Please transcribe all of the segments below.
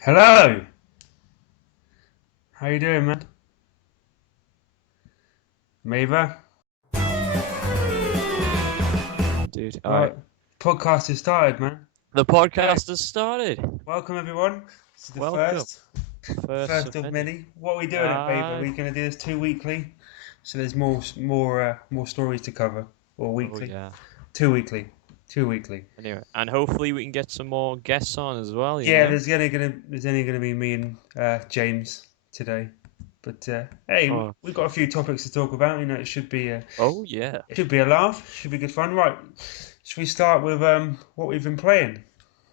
Hello. How you doing, man? Mava? Dude. All Right. right. Podcast has started, man. The Go. podcast has started. Welcome, everyone. This is the Welcome. first. First First of of many. many. What are we doing at Mava? Ah. We're going to do this two weekly. So there's more stories to cover. Or Oh weekly. yeah. Two weekly. Two weekly. Anyway, and hopefully we can get some more guests on as well. You Yeah, know. there's only gonna be me and James today. But hey, Oh. we've got a few topics to talk about. It should be Oh yeah. it should be a laugh. Should be good fun. Right. Should we start with what we've been playing?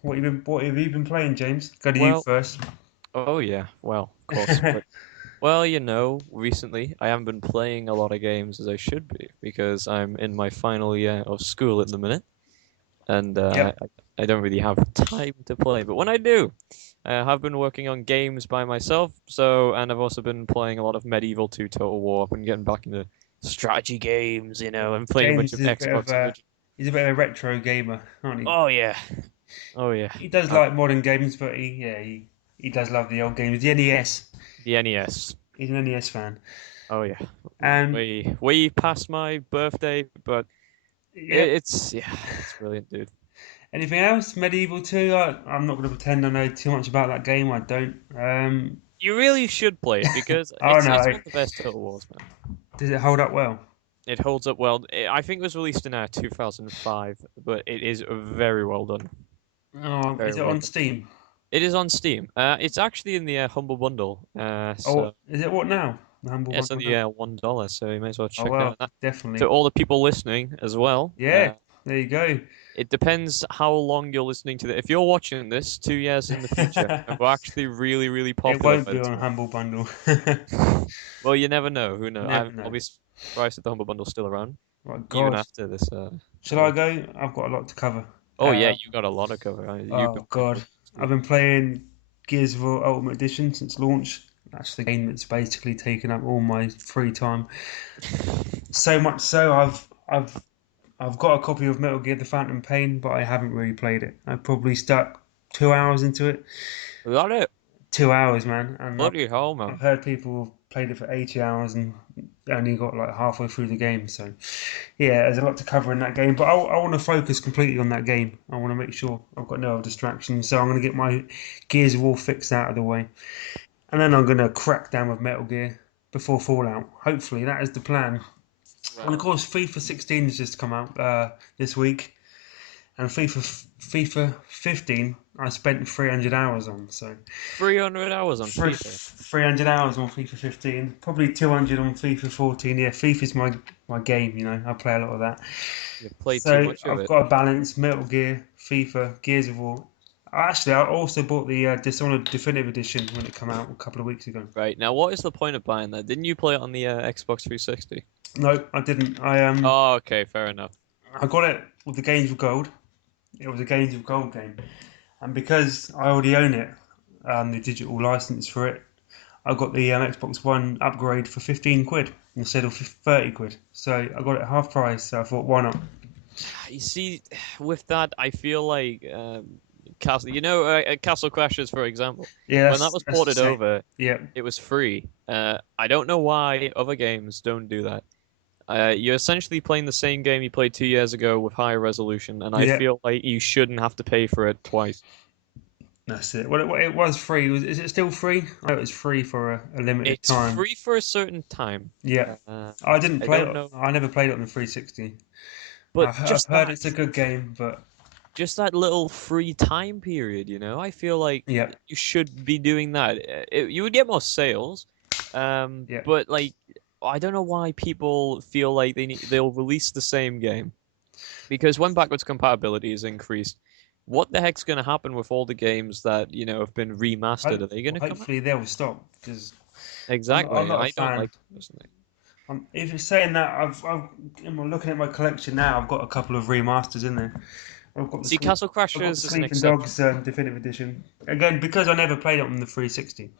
What have you been playing, James? Go to you Well. first. Oh yeah. Well, of course. But well, recently I haven't been playing a lot of games as I should be because I'm in my final year of school at the minute, and Yep. I don't really have time to play. But when I do, I have been working on games by myself. And I've also been playing a lot of Medieval 2 Total War. I've been getting back into strategy games, and playing a bunch James of is a bit of Xbox original. he's a bit of a retro gamer, aren't he? Oh yeah, oh yeah. He does Uh, like modern games, but he does love the old games. The NES. the NES. He's an NES fan. Oh yeah, And way past my birthday, but yep. it's brilliant, dude. Anything else? Medieval 2? I'm not going to pretend I know too much about that game. I don't. You really should play it because Oh it's no. one of the best Total Wars, man. Does it hold up well? It holds up well. I think it was released in 2005, but it is very well done. Oh, Very is it well on done. Steam? It is on Steam. It's actually in the Humble Bundle. Oh, is it what now? The Humble It's Bundle only now? $1, so you may as well Oh check it well, out. To definitely. all the people listening as well, Yeah, there you go. it depends how long you're listening to this. If you're watching this 2 years in the future, and we're actually really, really It popular won't by be the on time, Humble Bundle. well, you never know. Who knows? Never I'll know. be surprised if the Humble Bundle's still around, Right, even God. after this. Shall I go? I've got a lot to cover. Oh yeah, you got a lot of cover. You've been Oh playing God, for I've ages. been playing Gears of War Ultimate Edition since launch. That's the game that's basically taken up all my free time. So much so, I've got a copy of Metal Gear: The Phantom Pain, but I haven't really played it. I probably stuck 2 hours into it. Got it. 2 hours, man, and Bloody hell, I've man. heard people have played it for 80 hours and only got like halfway through the game. So, yeah, there's a lot to cover in that game. But I want to focus completely on that game. I want to make sure I've got no other distractions. So I'm going to get my Gears of War fixed out of the way, and then I'm going to crack down with Metal Gear before Fallout. Hopefully, that is the plan. And of Well, course, FIFA 16 has just come out this week, and FIFA 15 I spent 300 hours on. So 300 hours on Three, FIFA. 300 hours on FIFA 15, probably 200 on FIFA 14. Yeah, FIFA's my game, I play a lot of that. You've played too So much of I've it. got a balance Metal Gear, FIFA, Gears of War. Actually, I also bought the Dishonored Definitive Edition when it came out a couple of weeks ago. Right, now what is the point of buying that? Didn't you play it on the Xbox 360? No, I didn't. Oh, okay, fair enough. I got it with the Games of Gold. It was a Games of Gold game, and because I already own it, the digital license for it, I got the Xbox One upgrade for 15 quid instead of 30 quid. So I got it at half price. So I thought, why not? You see, with that, I feel like Castle, Castle Crashers, for example, Yeah, when that was that's the ported same. over, Yeah, it was free. I don't know why other games don't do that. You're essentially playing the same game you played 2 years ago with higher resolution, and I yeah, feel like you shouldn't have to pay for it twice. that's it. Well, it was free. Is it still free? I know it was free for a limited It's time. free for a certain time. Yeah, I didn't I play don't it. know, I never played it on the 360. but I've heard it's a good game, but just that little free time period, I feel like yeah, you should be doing that. You would get more sales, yeah. but like I don't know why people feel like they'll release the same game because when backwards compatibility is increased, what the heck's going to happen with all the games that have been remastered? Are they going to come out? Hopefully they'll stop because I'm Exactly. not a I don't fan. like it personally. If you're saying that, looking at my collection now. I've got a couple of remasters in there. I've got the See, sleep. Castle I've got the Crashers is an Sleeping exception. Dogs Definitive Edition. Again, because I never played it on the 360.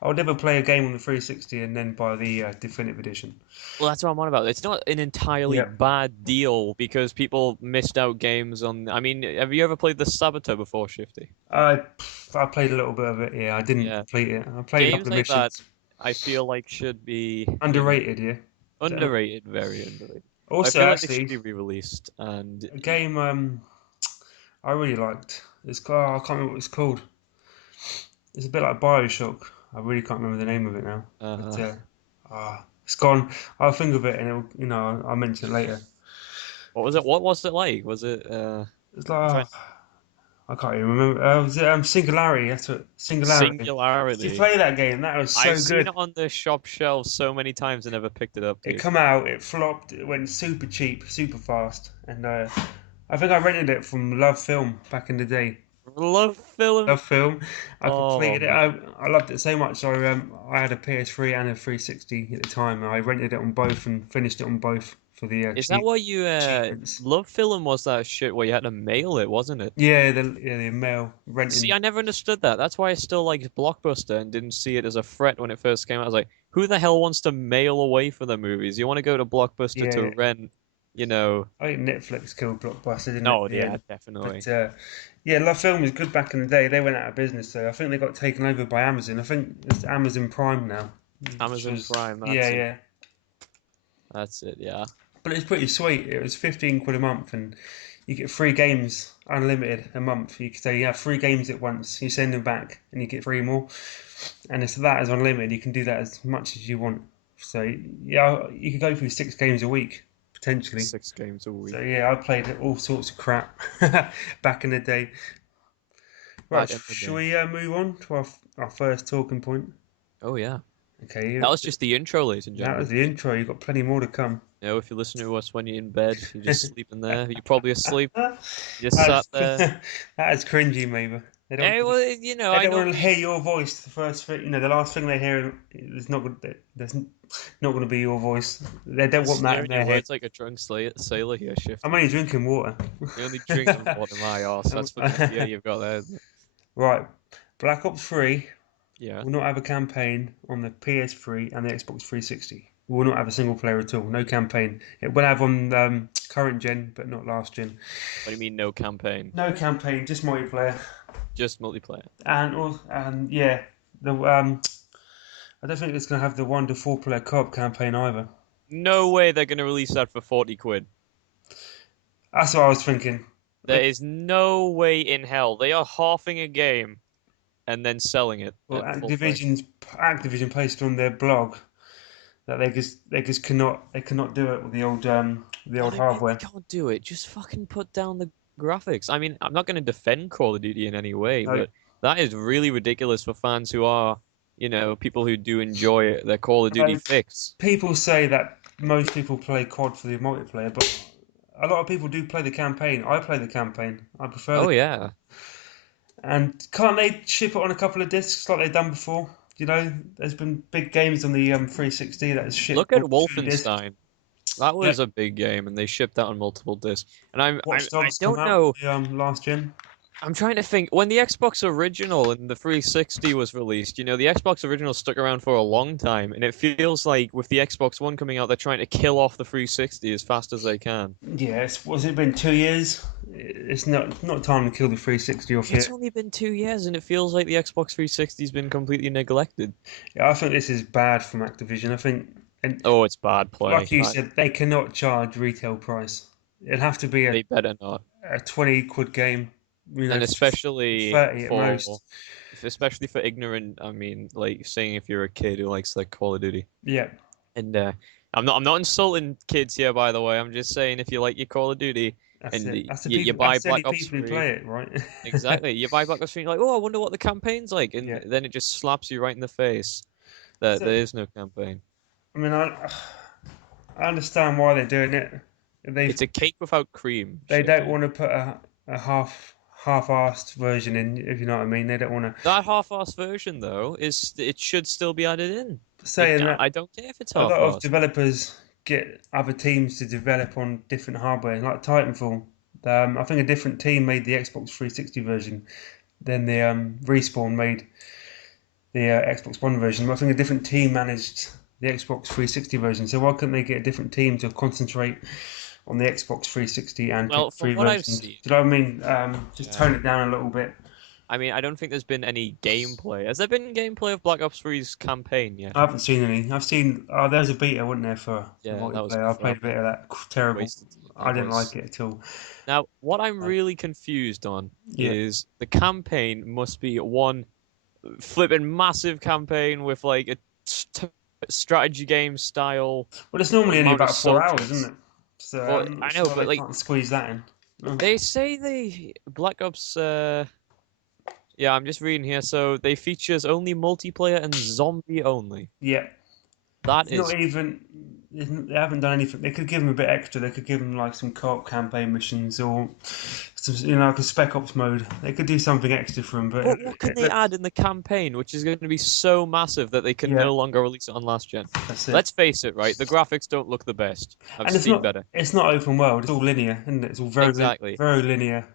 I would never play a game on the 360 and then buy the Definitive Edition. Well, that's what I'm on about. It's not an entirely Yeah. bad deal because people missed out games on. I mean, have you ever played the Saboteur before, Shifty? I played a little bit of it. Yeah, I didn't Yeah. complete it. I played a couple Games of like that, missions. I feel like should be, Underrated, yeah. underrated, very underrated. I Also, feel like they should actually, be re-released, and a game I really liked. It's called, I can't remember what it's called. It's a bit like Bioshock. I really can't remember the name of it now. But uh, it's gone. I'll think of it and it'll, I'll mention it later. what was it? What was it like? Was it It's I'm like trying I can't even remember. Was it Singularity? That's what Singularity. Did you Singularity? play that game? That was I've so seen good. it on the shop shelf so many times and never picked it up, It dude. come out, it flopped, it went super cheap, super fast, and I think I rented it from Love Film back in the day. Love film. Love Film. I Oh completed it. man, I loved it so much. I had a PS3 and a 360 at the time. And I rented it on both and finished it on both for the is that what you achievements. Love film was that shit where you had to mail it, wasn't it? Yeah, the mail See, renting. I never understood that. That's why I still liked Blockbuster and didn't see it as a threat when it first came out. I was like, who the hell wants to mail away for their movies? You want to go to Blockbuster to Yeah, rent, you know? I think Netflix killed Blockbuster, didn't it, No, at the yeah, end? definitely. But yeah, Love Film was good back in the day. They went out of business, so I think they got taken over by Amazon. I think it's Amazon Prime now, which Amazon was Prime, yeah, that's it. yeah. That's it, yeah. But it's pretty sweet. It was 15 quid a month, and you get free games unlimited a month. You can say you have three games at once. You send them back, and you get three more. And if that is unlimited, you can do that as much as you want. So yeah, you could go through 6 games a week potentially. 6 games a So week. yeah, I played all sorts of crap back in the day. Right, Back in the shall day. we move on to our first talking point? Oh, yeah. Okay, That was just the intro, ladies and that was gentlemen. the intro. You've got plenty more to come. You know, if you listen to us when you're in bed, you're just sleeping there. You're probably asleep. You just sat That's there. that is cringy, maybe. They don't. Hey, well, They I don't know want what to you hear mean. your voice. The first thing, the last thing they hear is not good. There's not going to be your voice. They don't want that in Slurring your their head. words like a drunk sailor here, I'm Shifty. only drinking water. You're only drinking water, my arse. That's for the beer you've got there. Right, Black Ops 3 Yeah. will not have a campaign on the PS3 and the Xbox 360. We will not have a single player at all. No campaign. It will have on current gen, but not last gen. What do you mean, no campaign? No campaign, just multiplayer. Just multiplayer. And yeah, the I don't think it's going to have the 1 to 4 player co-op campaign either. No way they're going to release that for 40 quid. That's what I was thinking. There is no way in hell. They are halving a game and then selling it Well, at full price. Activision posted on their blog that they just cannot do it with the old What do you mean they hardware. can't do it? Just fucking put down the graphics. I mean, I'm not going to defend Call of Duty in any way, So but that is really ridiculous for fans who are, people who do enjoy their Call of Duty so fix. people say that most people play COD for the multiplayer, but a lot of people do play the campaign. I play the campaign. I prefer the Oh yeah. And can't they ship it on a couple of discs like they've done before? There's been big games on the 360 that has Look shipped at on 2 discs. Wolfenstein. That Yep. was a big game, and they shipped that on multiple discs. And Watch I Dogs come don't out know. the last gen. I'm trying to think. When the Xbox original and the 360 was released, the Xbox original stuck around for a long time, and it feels like with the Xbox One coming out, they're trying to kill off the 360 as fast as they can. Yes, was it been 2 years? It's not time to kill the 360 off It's yet. only been 2 years, and it feels like the Xbox 360's been completely neglected. Yeah, I think this is bad from Activision. I think, and Oh, it's bad play. like you said, they cannot charge retail price. It'll have to be a, They better not. a 20 quid game, And 30 at most. especially for ignorant, I mean, like saying if you're a kid who likes like Call of Duty. Yeah, And I'm not insulting kids here, by the way. I'm just saying if you like your Call of Duty that's and it. That's the you people. buy That's the only Black Ops people who 3, play it, right? exactly, you buy Black Ops 3, you're like, oh, I wonder what the campaign's like, and Yeah. then it just slaps you right in the face that So, there is no campaign. I mean, I understand why they're doing it. It's a cake without cream, They don't Shifty. want to put a half-assed version in, if you know what I mean. They don't want That half-assed version, though, it should still be added in. to saying that I don't care if it's a lot of half-assed. developers get other teams to develop on different hardware, like Titanfall. I think a different team made the Xbox 360 version. Then the Respawn made the Xbox One version. But I think a different team managed the Xbox 360 version. So why couldn't they get a different team to concentrate on the Xbox 360 and Well, from PS3 what I've versions? Do seen, you know what I mean? Just yeah. tone it down a little bit. I mean, I don't think there's been any gameplay. Has there been gameplay of Black Ops 3's campaign yet? I haven't seen any. I've seen. Oh, there's a beta, wasn't there, for the Yeah, that was multiplayer? I played crap. a bit of that. Terrible. Wasted. I It didn't was. like it at all. Now, what I'm Uh, really confused on yeah. is the campaign must be one flipping massive campaign with like a st strategy game style Well, it's normally only amount of about 4 hours, isn't soldiers. it? So Well, I'm not I know, sure but they like can't squeeze that in. Oh, they say they Black Ops. Yeah, I'm just reading here. So they features only multiplayer and zombie only. yeah. That It's not is, even. They haven't done anything. They could give them a bit extra. They could give them like some co-op campaign missions or some, like a Spec Ops mode. They could do something extra for them. But but what can it they looks. add in the campaign, which is going to be so massive that they can Yeah, no longer release it on last gen? that's it. Let's face it, right? The graphics don't look the best. I've And it's seen not. better. It's not open world. It's all linear, isn't it? It's all Exactly. very linear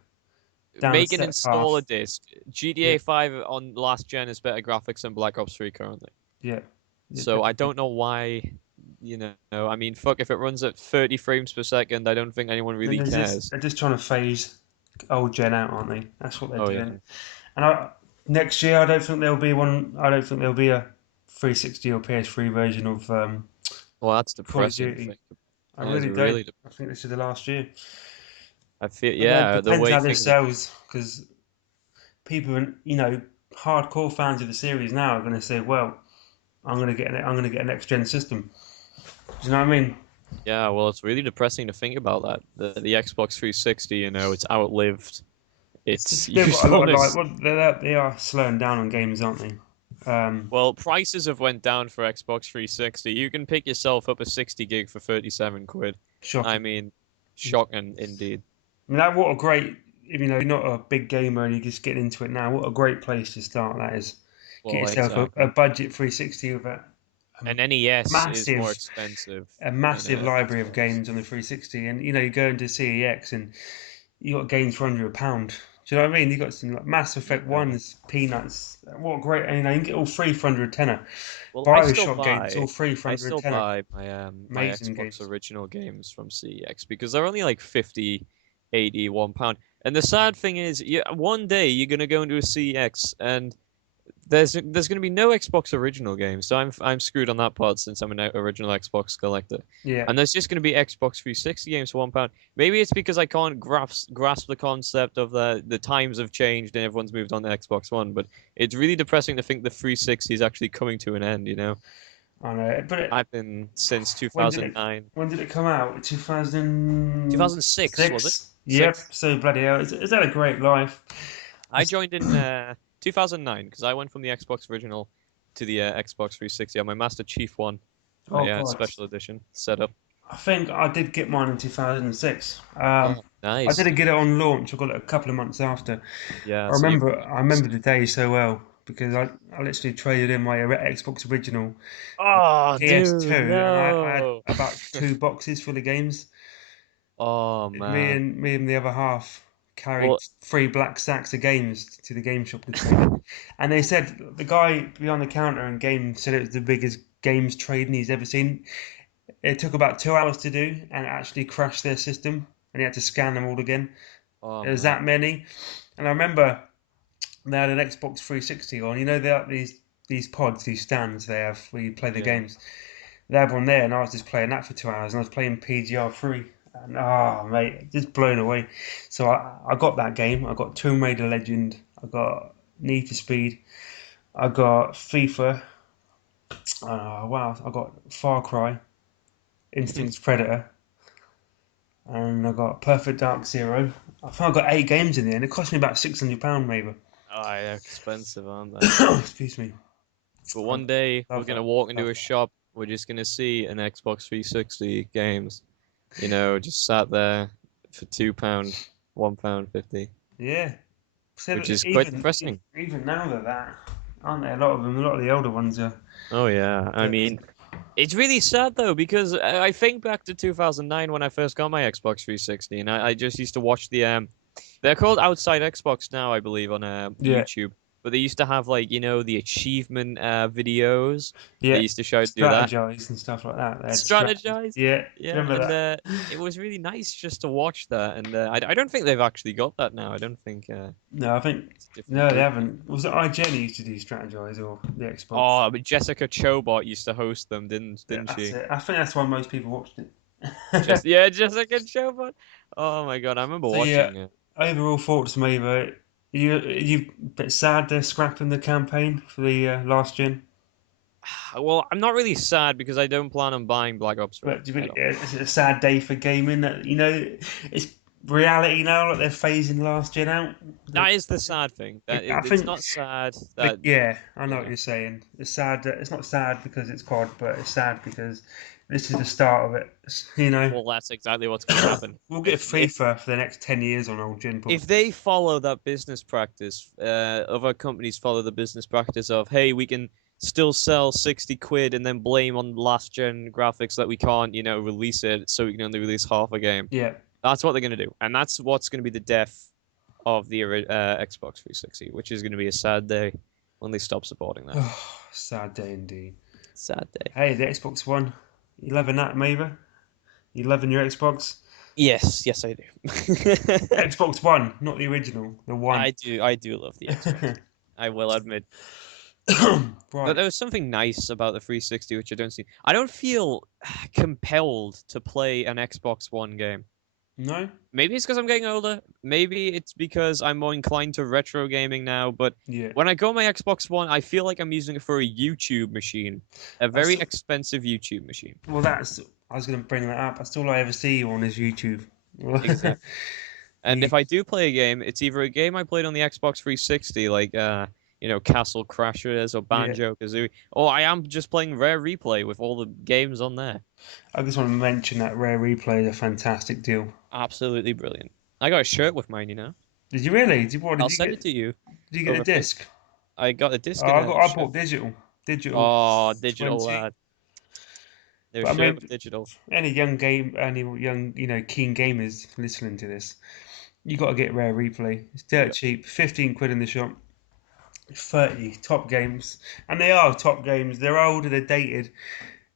down a Make an set path. installer disc. Yeah, GTA 5 on last gen is better graphics than Black Ops 3 currently. yeah, yeah, So I definitely. don't know why, I mean, fuck, if it runs at 30 frames per second, I don't think anyone And really there's this. cares. They're just trying to phase old gen out, aren't they? That's what they're Oh, yeah. doing. And next year, I don't think there'll be one. I don't think there'll be a 360 or PS3 version of Well, that's Call of depressing to Duty. think. I That is really don't. really I think this is the last year. I feel, But it yeah, the depends way how this things. sells, because people, hardcore fans of the series now are going to say, "Well, I'm going to get a next gen system." Do you know what I mean? Yeah, well, it's really depressing to think about that. The Xbox 360, it's outlived its They've got a lot of like, usefulness. well, they are slowing down on games, aren't they? Well, prices have went down for Xbox 360. You can pick yourself up a 60 gig for 37 quid. I Shocking. mean, shocking indeed. I mean, that what a great. If you're not a big gamer and you're just getting into it now, what a great place to start. That is, get Well, yourself a exactly. budget 360 with a And NES is more massive expensive, a massive library of Xbox. games on the 360, and you go into CEX and you got games for under £1. Do you know what I mean? You got some like Mass Effect Yeah. ones, Peanuts. What a great! And, you can get all free for under a tenner. Well, Bioshock games, all free for I under a still tenner. buy my Amazing Xbox games. original games from CEX because they're only like 50, 80, £1. And the sad thing is, one day you're gonna go into a CEX and there's going to be no Xbox original games, so I'm screwed on that part since I'm an original Xbox collector. Yeah, And there's just going to be Xbox 360 games for £1. Maybe it's because I can't grasp the concept of the times have changed and everyone's moved on to Xbox One. But it's really depressing to think the 360 is actually coming to an end. I know. But I've been since when did it 2009, when did it come out? 2006 was it? 2006. Yep. Six. So bloody hell. Is that a great life? I joined in 2009 because I went from the Xbox original to the Xbox 360 on my Master Chief one, Oh my God. special edition setup. I think I did get mine in 2006. Oh, I nice. didn't get it on launch. I got it a couple of months after. Yeah, so you've I remember the day so well because I literally traded in my Xbox original Oh, PS2, dude, and I had no. about 2 boxes full of games. Oh man. Me and the other half carried Well, 3 black sacks of games to the game shop to trade in. And they said the guy behind the counter in game said it was the biggest games trading he's ever seen. It took about 2 hours to do and it actually crashed their system, and he had to scan them all again. oh There was man. that many. And I remember they had an Xbox 360 on. They have these pods, these stands they have where you play the Yeah. games. They have one there, and I was just playing that for 2 hours, and I was playing PGR3, and mate, just blown away. So I got that game. I got Tomb Raider Legend. I got Need for Speed. I got FIFA. Wow, I got Far Cry, Instinct Predator, and I got Perfect Dark Zero. I think I got 8 games in there, and it cost me about £600 maybe. Oh, yeah, expensive, aren't they? Excuse me. But I one day we're love gonna that. walk into Love a that. shop. We're just gonna see an Xbox 360 games. Just sat there for £2, £1.50, Yeah. So which is quite even depressing. even now they're that, aren't they? A lot of them, a lot of the older ones are. Oh yeah. I But mean, It's really sad though because I think back to 2009 when I first got my Xbox 360, and I just used to watch they're called Outside Xbox now, I believe, on Yeah, YouTube. But they used to have like the achievement videos. They yeah, used to show do that. strategize and stuff like that. They had strategy. Strategize. Yeah, Yeah, remember and that? it was really nice just to watch that. And I don't think they've actually got that now. I don't think No, I think it's a different no, they group. haven't. Was it IGN who used to do strategize or the Xbox? Oh, but Jessica Chobot used to host them, Yeah, didn't that's she? it. I think that's why most people watched it. Jessica Chobot. Oh my God, I remember So yeah, watching it. overall thoughts, maybe you a bit sad they're scrapping the campaign for the last gen, Well, I'm not really sad because I don't plan on buying Black Ops 3. but do you I think don't. it's a sad day for gaming that it's reality now that they're phasing last gen out. That is the sad thing. I It's think not sad But that yeah, I know what yeah. you're saying. It's sad that it's not sad because it's COD, but it's sad because this is the start of it. You know, Well, that's exactly what's going to happen. we'll get If FIFA for the next 10 years on old gen, if probably. they follow that business practice, other companies follow the business practice of, hey, we can still sell 60 quid and then blame on last gen graphics that we can't, release it, so we can only release half a game. Yeah. That's what they're going to do. And that's what's going to be the death of the Xbox 360, which is going to be a sad day when they stop supporting that. Oh, sad day indeed. Sad day. Hey, the Xbox One. You loving that, maybe? You loving your Xbox? Yes, yes, I do. Xbox One, not the original, the one. I do love the Xbox. I will admit. But Right. there was something nice about the 360 which I don't see. I don't feel compelled to play an Xbox One game. No? Maybe it's because I'm getting older. Maybe it's because I'm more inclined to retro gaming now. But Yeah. when I go my Xbox One, I feel like I'm using it for a YouTube machine, a very That's expensive YouTube machine. well. That's. I was going to bring that up. That's all I ever see you on is YouTube. Exactly. And You, if I do play a game, it's either a game I played on the Xbox 360, like Castle Crashers or yeah. Banjo Kazooie, or I am just playing Rare Replay with all the games on there. I just want to mention that Rare Replay is a fantastic deal. Absolutely brilliant. I got a shirt with mine. Did you really? What I'll did you send get? it to you Did you get the over Facebook. disc? I got a disc Oh, and a I shirt. bought digital. Digital Oh, digital 20. lad. Their But I shirt with mean, digital. any young, keen gamers listening to this, you got to get Rare Replay. It's dirt Yep. cheap, 15 quid in the shop, 30 top games, and they are top games. They're older, they're dated,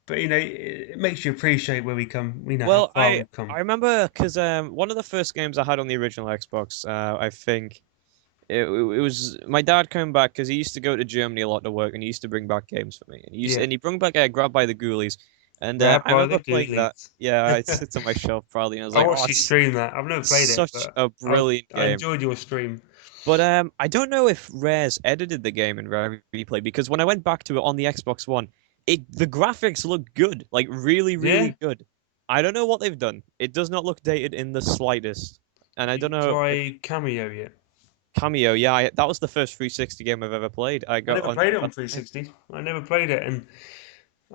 but it makes you appreciate where we come. How Well, far I we've come. I remember because one of the first games I had on the original Xbox, I think it was my dad coming back because he used to go to Germany a lot to work, and he used to bring back games for me. Yeah, And he brought back Grabbed by the Ghoulies, and grab I by the remember playing that. ghoulies. Yeah, it sits on my shelf proudly, and I was I like, oh, watched you it's stream that. I've never played it, such but a brilliant I game. enjoyed your stream. But I don't know if Rare's edited the game in Rare Replay because when I went back to it on the Xbox One, the graphics look good, like really, Yeah, really good. I don't know what they've done. It does not look dated in the slightest, and I did you don't know if try Cameo yet? Cameo. Yeah, that was the first 360 game I've ever played. I I got never played it on on time. 360. I never played it, and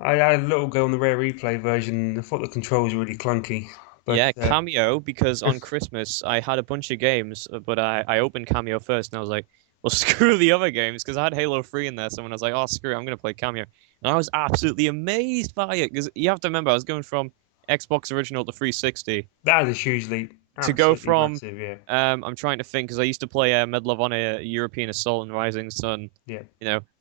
I had a little go on the Rare Replay version. I thought the controls were really clunky, but Yeah, Cameo, because on Christmas I had a bunch of games, but I opened Cameo first and I was like, well, screw the other games because I had Halo 3 in there. So when I was like, oh, screw it, I'm going to play Cameo. And I was absolutely amazed by it because you have to remember, I was going from Xbox original to 360 that is hugely, to go absolutely from, massive. Yeah, I'm trying to think because I used to play Medal of Honor, European Assault and Rising Sun, yeah.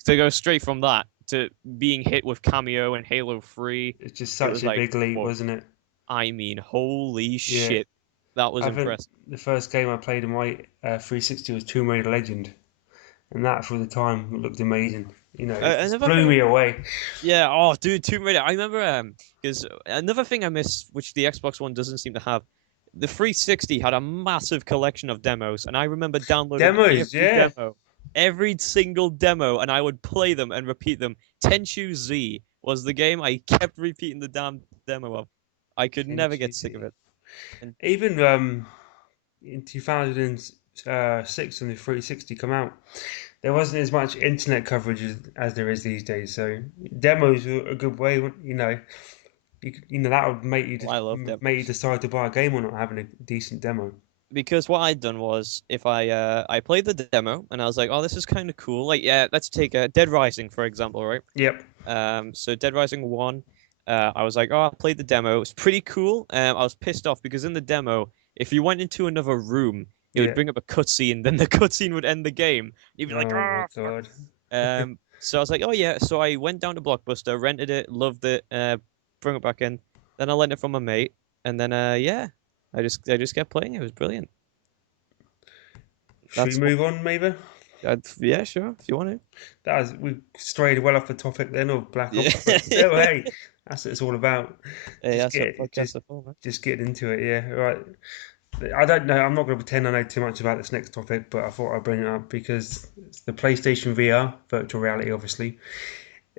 to go straight from that to being hit with Cameo and Halo 3. It's just It such was a like, big leap, whoa. wasn't it? I mean, holy Yeah, shit. That was I think impressive. the first game I played in my 360 was Tomb Raider Legend, and that for the time looked amazing. It just Another blew thing, me away. yeah. Oh, dude, Tomb Raider. I remember because another thing I miss, which the Xbox One doesn't seem to have, the 360 had a massive collection of demos, and I remember downloading Demos, yeah. every single demo, and I would play them and repeat them. Tenchu Z was the game I kept repeating the damn demo of. I could never get sick of NGZ. it. And Even in 2006 when the 360 come out, there wasn't as much internet coverage as there is these days. So demos were a good way. That would I love make you demos. decide to buy a game or not having a decent demo. Because what I'd done was if I played the demo and I was like, oh, this is kind of cool. Like, yeah, let's take Dead Rising for example, right? Yep. So Dead Rising 1. I was like, oh, I played the demo. It was pretty cool. I was pissed off because in the demo, if you went into another room, it would Yeah. bring up a cutscene. Then the cutscene would end the game. You'd be like, Oh my oh, fuck. God. So I was like, oh yeah. So I went down to Blockbuster, rented it, loved it, bring it back in. Then I lent it from my mate, and then yeah, I just kept playing. It was brilliant. Should we That's what. move on, maybe? Yeah, sure, if you want We strayed well off the topic then of Black to. Ops, but Yeah. oh hey, that's what it's all about. Hey, Just that's what get podcasts are for, man. just get into it, yeah. Right. I don't know. I'm not going to pretend I know too much about this next topic, but I thought I'd bring it up because it's the PlayStation VR, virtual reality, obviously.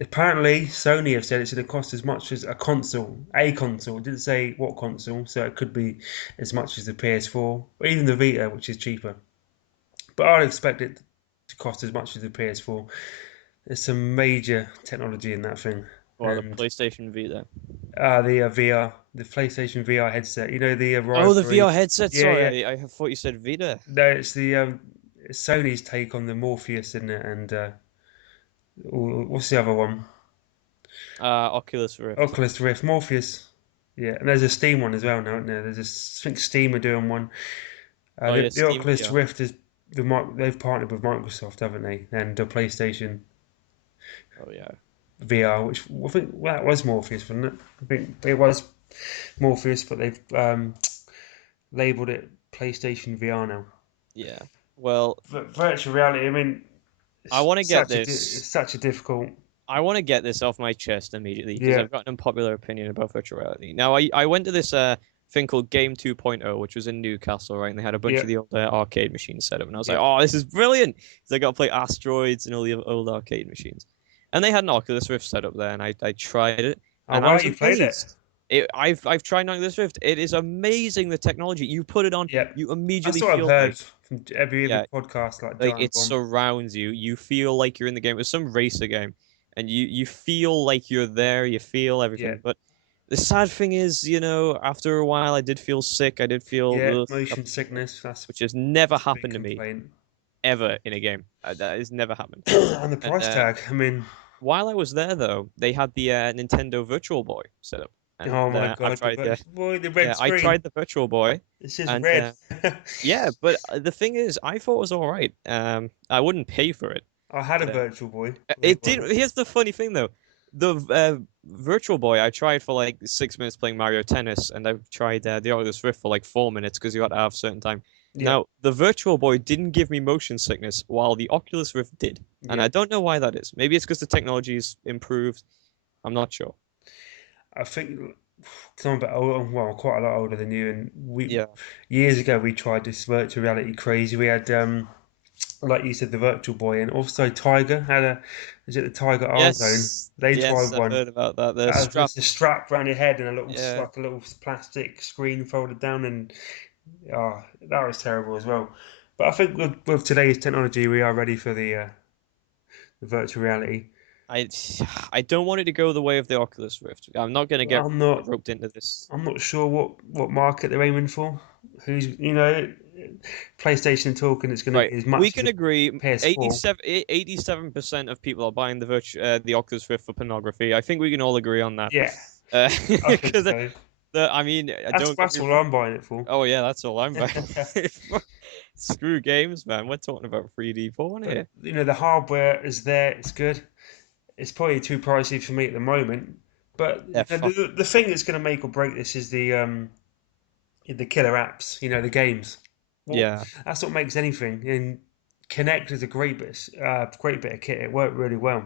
Apparently, Sony have said it's going to cost as much as a console. A console. It didn't say what console, so it could be as much as the PS4 or even the Vita, which is cheaper. But I'd expect it to cost as much as the PS4. There's some major technology in that thing. Well, the And PlayStation Vita. the VR, the PlayStation VR headset, the Oh, the rivalry. VR headset. Yeah, yeah. Sorry, I thought you said Vita. No, it's the it's Sony's take on the Morpheus, isn't it? And what's the other one? Oculus Rift. Oculus Rift, Morpheus. Yeah, and there's a Steam one as well now, isn't there? I think Steam are doing one. Oh yeah, The Steam Oculus VR. Rift is they've partnered with Microsoft, haven't they? And the PlayStation Oh yeah. VR, which I think well, that was Morpheus, wasn't it? I think it was Morpheus, but they've labeled it PlayStation VR now. Yeah. Well, But virtual reality, I mean, I want to get it's this. such a difficult. I want to get this off my chest immediately because Yeah, I've got an unpopular opinion about virtual reality. Now, I went to this thing called Game 2.0, which was in Newcastle, right? And they had a bunch yeah, of the old arcade machines set up, and I was like, yeah. oh, this is brilliant! Because I got to play Asteroids and all the old arcade machines. And they had an Oculus Rift set up there, and I tried it, Oh and I wow, was you played it? amazed. I've tried Oculus Rift. It is amazing the technology. You put it on, Yeah, you that's immediately what I've feel heard like from every yeah, podcast, like like Giant it Bomb. surrounds you. You feel like you're in the game. It's some racer game, and you feel like you're there. You feel Yeah, everything. But the sad thing is, after a while, I did feel sick. I did feel yeah, ugh, motion sickness. which has never That's a big happened to me complaint. ever in a game. That has never happened. And the And price tag. I mean, while I was there, though, they had the Nintendo Virtual Boy set up, and oh my I've God, tried the the red yeah, I screen. tried the Virtual Boy, This is and red. yeah, but the thing is, I thought it was all right. I wouldn't pay for it. I had a Uh, Virtual Boy, red It did. one. Here's the funny thing, though. The Virtual Boy, I tried for like 6 minutes playing Mario Tennis, and I've tried the Oculus Rift for like 4 minutes because you got to have certain time. Yeah, Now, the Virtual Boy didn't give me motion sickness, while the Oculus Rift did, and yeah. I don't know why that is. Maybe it's because the technology's improved. I'm not sure. I think because I'm a bit older, well, quite a lot older than you, and we Yeah. years ago we tried this virtual reality crazy. We had like you said, the Virtual Boy, and also Tiger had is it the Tiger R Zone? Yes. They Yes, tried I've one. heard about that. The That was strap. just a strap around your head and Yeah. like a little plastic screen folded down, and oh, that was terrible as well. But I think with today's technology, we are ready for the virtual reality. I I don't want it to go the way of the Oculus Rift. I'm not gonna get I'm not roped into this. I'm not sure what market they're aiming for. Who's PlayStation talking it's going to Right, be as we much as can a agree PS4. 87% of people are buying the Oculus Rift for pornography. I think we can all agree on that. Yeah, I think Because so. I mean, don't get That's me all wrong. I'm buying it for. Oh yeah, that's all I'm buying. Screw games, man. We're talking about 3D porn But here. the hardware is there. It's good. It's probably too pricey for me at the moment. But Yeah, fuck. the thing that's going to make or break this is the killer apps. The games. Well, Yeah, that's what makes anything. And Connect is a great bit of kit. It worked really well,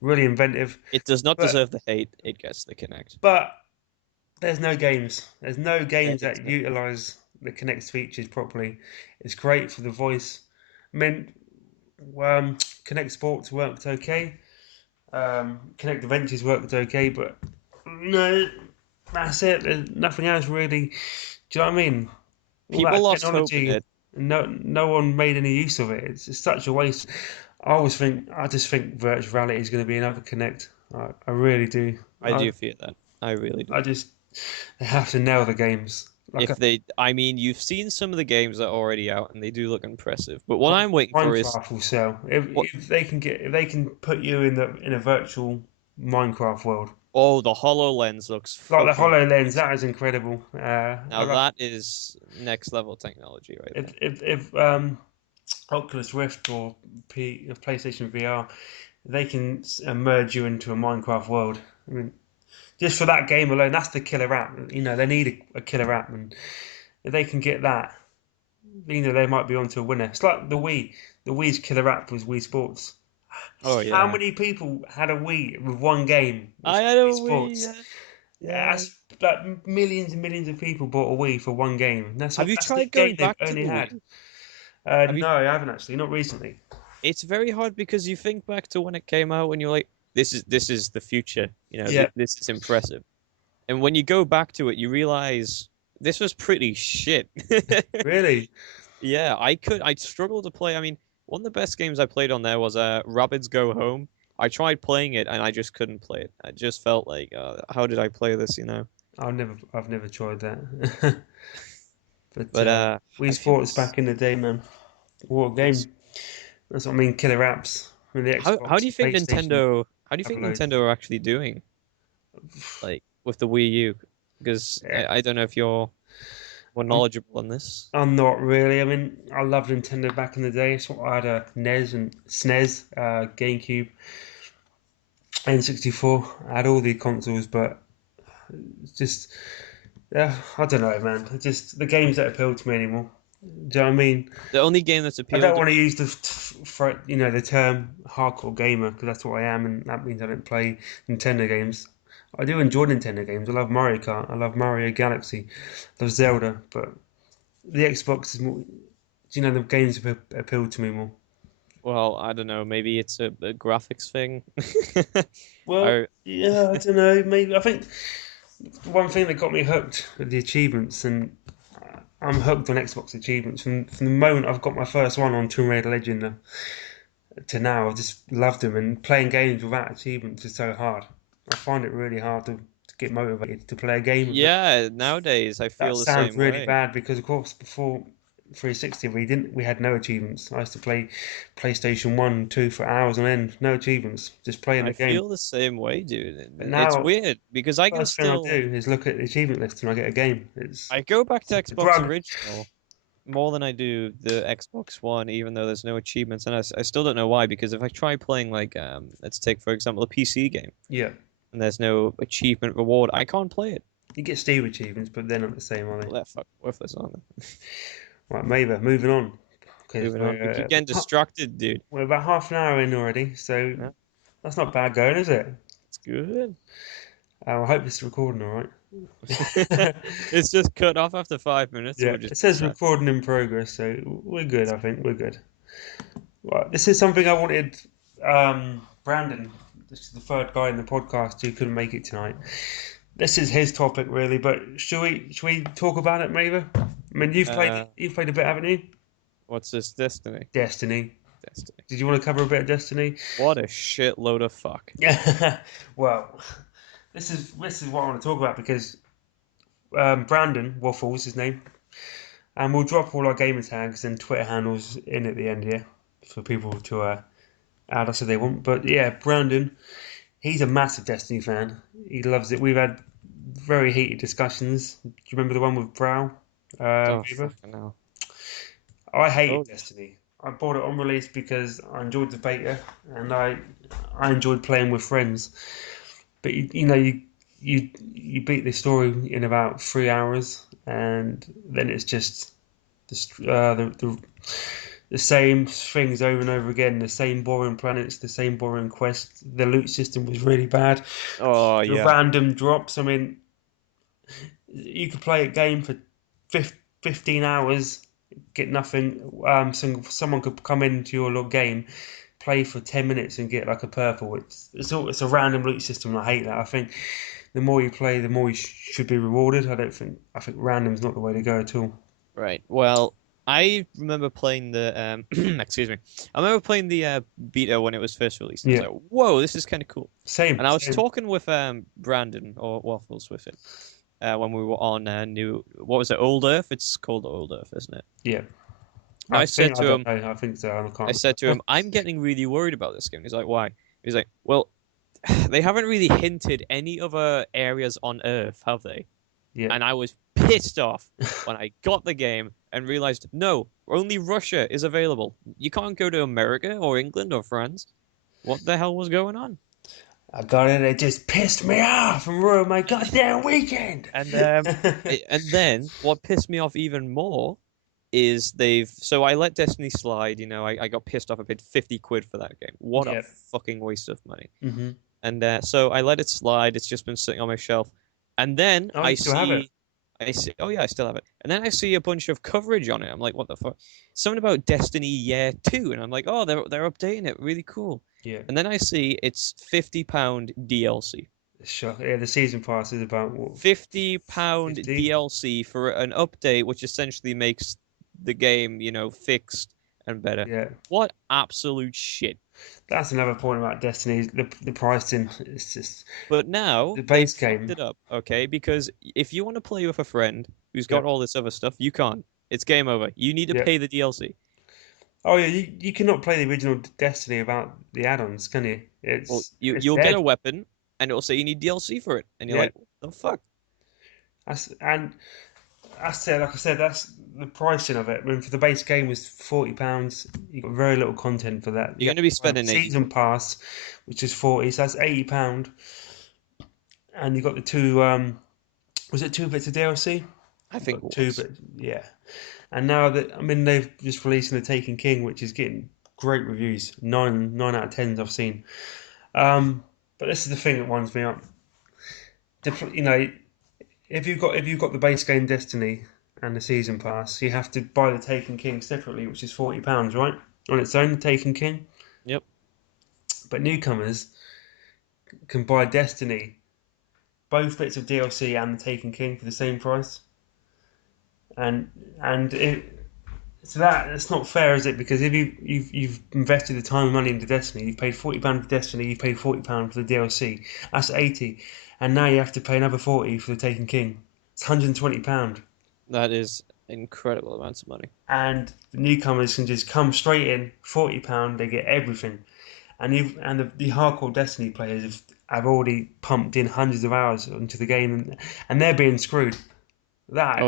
really inventive. it does not But deserve the hate it gets the Connect. but there's no games. There's no games that Exactly. utilize the Connect's features properly. It's great for the voice. I mean, Connect Sports worked okay. Connect Adventures worked okay, but no, that's it. There's nothing else really. Do you know what I mean? All People that lost hope in technology, it. no one made any use of it. It's such a waste. I just think virtual reality is going to be another Connect. I really do. I do fear that. I really do. I just they have to nail the games. Like If a they, I mean, you've seen some of the games that are already out, and they do look impressive. But what I'm waiting for is Minecraft will sell what if they can put you in a virtual Minecraft world. Oh, the HoloLens looks Like the fucking HoloLens, awesome. that is incredible. I Now love that is next level technology right there. if Oculus Rift or PlayStation VR, they can merge you into a Minecraft world. I mean, just for that game alone, that's the killer app. You know, they need a killer app, and if they can get that, you know, they might be onto a winner. It's like the Wii. The Wii's killer app was Wii Sports. Oh How yeah. many people had a Wii with one game, I which was had a Wii Wii. Sports? Yeah. Yeah, Yeah. that's like millions and millions of people bought a Wii for one game. And Have you that's the tried game going they've back to only the had. Wii? Have you? No, I haven't actually, not recently. It's very hard because you think back to when it came out and you're like, this is the future. You know, Yeah, this is impressive. And when you go back to it, you realize this was pretty shit. really. Yeah, I'd struggle to play. I mean, one of the best games I played on there was Rabbids Go Home. I tried playing it and I just couldn't play it. I just felt like, how did I play this, you know? I've never tried that. But But Wii I feel Sports this. back in the day, man. What a It's game. That's what I mean, killer apps. I mean, the how Xbox, do you the think PlayStation Nintendo? How do you have think loads. Nintendo are actually doing, like with the Wii U? Because Yeah, I don't know if you're more I'm, knowledgeable on this. I'm not really. I mean, I loved Nintendo back in the day. So I had a NES and SNES, GameCube, N64. I had all the consoles, but it's just, yeah, I don't know, man. It's just the games that appeal to me anymore. Do you know what I mean? The only game that's I don't appealed to want to me. use you know, the term hardcore gamer because that's what I am, and that means I don't play Nintendo games. I do enjoy Nintendo games. I love Mario Kart. I love Mario Galaxy. I love Zelda. But the Xbox is more. You know, the games appeal to me more. Well, I don't know. Maybe it's a graphics thing. Well, I yeah, I don't know. Maybe I think the one thing that got me hooked with the achievements, and I'm hooked on Xbox achievements from the moment I've got my first one on Tomb Raider Legend to now. I've just loved them, and playing games without achievements is so hard. I find it really hard to get motivated to play a game with that. yeah, nowadays I That feel the sounds same really way. bad because, of course, before 360 we had no achievements. I used to play PlayStation 1, 2 for hours on end, no achievements, just playing I the game. feel the same way, dude. But It's now, weird because I can first thing I still do is look at the achievement list and I get a game. I go back to It's a Xbox drug. original more than I do the Xbox One, even though there's no achievements, and I still don't know why. Because if I try playing like let's take for example a PC game, Yeah, and there's no achievement reward, I can't play it. you get Steam achievements, but they're not the same, are they? Well, they're fucking worthless, aren't they? Right, maybe moving on because Moving on, we keep getting distracted, dude. we're about half an hour in already, so Yeah, that's not bad going, is it? it's good. I hope it's recording all right. It's just cut off after 5 minutes, so Yeah, we'll just it do says that. recording in progress, so we're good. I think we're good. Right, this is something I wanted. Brandon, this is the third guy in the podcast who couldn't make it tonight. This is his topic, really. But should we talk about it, maybe? I mean, Uh, you've played a bit, haven't you? what's this? Destiny. Destiny. Destiny. Did you want to cover a bit of Destiny? What a shitload of fuck. Yeah. Well, this is what I want to talk about because Brandon Waffles, his name, and we'll drop all our gamer tags and Twitter handles in at the end here for people to add us if they want. But yeah, Brandon, he's a massive Destiny fan. He loves it. We've had very heated discussions. Do you remember the one with Brow? Oh Weaver? fucking hell. I hated Oh, Destiny. I bought it on release because I enjoyed the beta and I enjoyed playing with friends. But you know you beat the story in about 3 hours, and then it's just the same things over and over again. The same boring planets, the same boring quests. The loot system was really bad. oh The yeah. random drops. I mean, you could play a game for 15 hours, get nothing. Someone could come into your little game, play for 10 minutes and get like a purple. It's a random loot system, and I hate that. I think the more you play, the more you should be rewarded. I think random's not the way to go at all. Right. Well, I remember playing the excuse me. I remember playing the beta when it was first released, and I was Yeah, like, "Whoa, this is kind of cool." same, And I was same. talking with Brandon or Waffles with it when we were on new what was it, Old Earth? It's called Old Earth, isn't it? Yeah, And I don't know. I think so. I I can't. said to him, "I'm getting really worried about this game." He's like, "Why?" He's like, "Well, they haven't really hinted any other areas on Earth, have they? Yeah. And I was pissed off when I got the game and realized no, only Russia is available. You can't go to America or England or France. What the hell was going on? I got it. It just pissed me off and ruined my goddamn weekend. And and then what pissed me off even more is they've so I let Destiny slide. I got pissed off. I paid 50 quid for that game. What a Yeah. fucking waste of money. Hmm. And so I let it slide. It's just been sitting on my shelf. And then Oh, you still have it? oh yeah, I still have it. And then I see a bunch of coverage on it. I'm like, what the fuck? Something about Destiny Year 2. And I'm like, oh, they're updating it. Really cool. Yeah. And then I see it's £50 DLC. Sure. Yeah, the season pass is about what, £50 50? DLC for an update, which essentially makes the game, fixed and better. Yeah. What absolute shit. That's another point about Destiny. The pricing. It's just But now the they've base fucked game. it up, okay? Because if you want to play with a friend who's got Yep. all this other stuff, you can't. It's game over. You need to Yep. pay the DLC. Oh yeah, you cannot play the original Destiny without the add-ons, can you? Well, It's you'll get dead. a weapon, and it'll say you need DLC for it, and you're Yeah. like, what the fuck? And like I said, that's the pricing of it. I mean, for the base game was £40. You got very little content for that. You're You going to be have the spending 80 season quid. pass, which is 40, so that's £80, and you got the two. Was it 2 bits of DLC? I You think got it two was. bits, yeah. And now that I mean they've just released the Taken King, which is getting great reviews. Nine out of tens I've seen. Um, but this is the thing that winds me up. You know, if you've got the base game Destiny and the season pass, you have to buy the Taken King separately, which is £40, right? On its own, the Taken King. Yep. But newcomers can buy Destiny, both bits of DLC and the Taken King for the same price. And and so that's not fair, is it? Because if you've invested the time and money into Destiny, you've paid £40 for Destiny, you've paid £40 for the DLC. That's 80, and now you have to pay another 40 for the Taken King. It's £120. That is incredible amounts of money. And the newcomers can just come straight in, £40, they get everything. And the hardcore Destiny players have already pumped in hundreds of hours into the game, and they're being screwed. Oh That